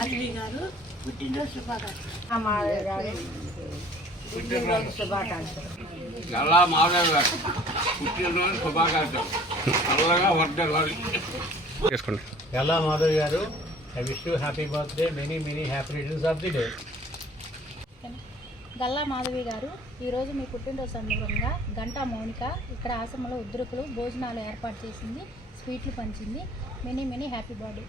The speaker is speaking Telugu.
మాధవి గారు పుట్టినరోజు శుభాకాంక్షలు. గల్లా మాధవి గారు పుట్టినరోజు శుభాకాంక్షలు. చల్లగా వర్ధలాలి. గల్లా మాధవి గారు, I wish you happy birthday, many many happy returns of the day. Galla Madhavi గారు, ఈరోజు మీ పుట్టినరోజు సందర్భంగా గంటా మౌనిక ఇక్కడ ఆశ్రమంలో ఉద్రుకులు భోజనాలు ఏర్పాటు చేసింది, స్వీట్లు పంచింది. Many many happy birthday.